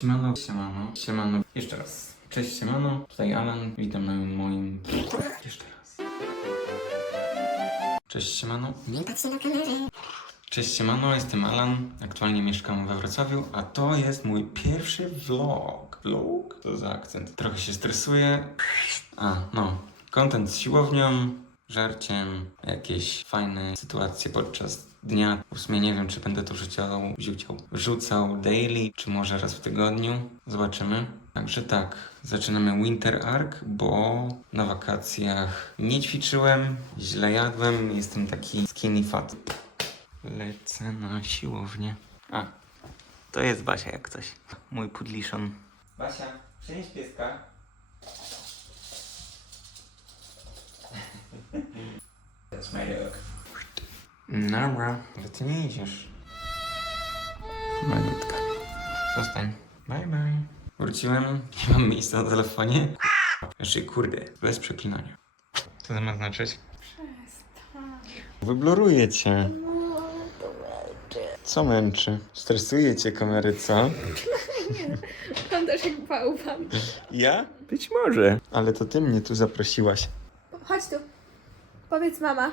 Siemano, siemano, siemano. Jeszcze raz. Cześć, siemano. Tutaj Alan. Witam na moim... Jeszcze raz. Cześć, siemano. Cześć, siemano. Jestem Alan. Aktualnie mieszkam we Wrocławiu, a to jest mój pierwszy vlog. Vlog? Co za akcent? Trochę się stresuję. A, no. Content z siłownią, żarciem, jakieś fajne sytuacje podczas dnia. W sumie nie wiem, czy będę to rzucał, rzucał, wrzucał daily, czy może raz w tygodniu. Zobaczymy. Także tak, zaczynamy Winter Arc, bo na wakacjach nie ćwiczyłem, źle jadłem, jestem taki skinny fat. Lecę na siłownię. A, to jest Basia jak coś. Mój pudliszon. Basia, przynieś pieska. Dog. Dobra, ale ty nie idziesz. Malutka. Zostań. Bye bye. Wróciłem, nie mam miejsca na telefonie. Jeszcze kurde, bez przeklinania. Co to ma znaczyć? Wybluruję cię. Co męczy? Stresuje cię kamery, co? Pan też jak bałwan. Ja? Być może. Ale to ty mnie tu zaprosiłaś. Chodź tu. Powiedz mama.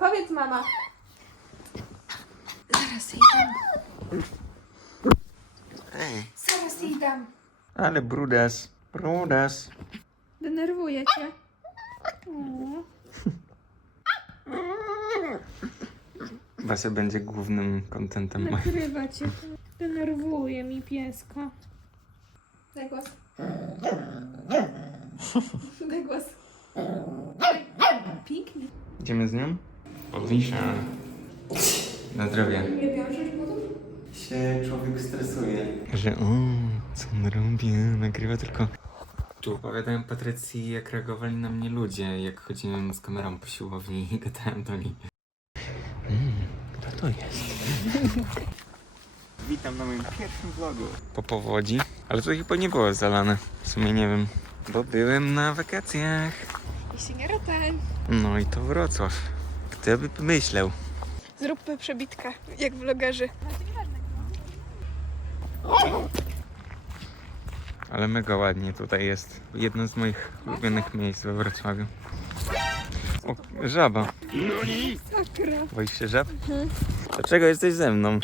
Powiedz mama. Zaraz jej dam. Zaraz jej dam. Ale brudas. Brudas. Denerwuję cię. O, Basia będzie głównym kontentem. Nakrywa cię. Denerwuje mi pieska. Daj głos. Daj głos. Pięknie. Idziemy z nią? Podlisia. Na zdrowie. Nie wiążesz butów? się człowiek stresuje. Że o, co on robi, nagrywa tylko... Tu opowiadałem Patrycji, jak reagowali na mnie ludzie, jak chodziłem z kamerą po siłowni i gadałem do nich. Mm, kto to jest? Witam na moim pierwszym vlogu. Po powodzi, ale to chyba nie było zalane. W sumie nie wiem, bo byłem na wakacjach. Jeśli nie rotań. No i to Wrocław. Kto by pomyślał? Zróbmy przebitkę, jak vlogerzy. Ale mega ładnie tutaj jest. Jedno z moich ulubionych miejsc we Wrocławiu. O, żaba. Sakra. Boisz się żab? Dlaczego jesteś ze mną?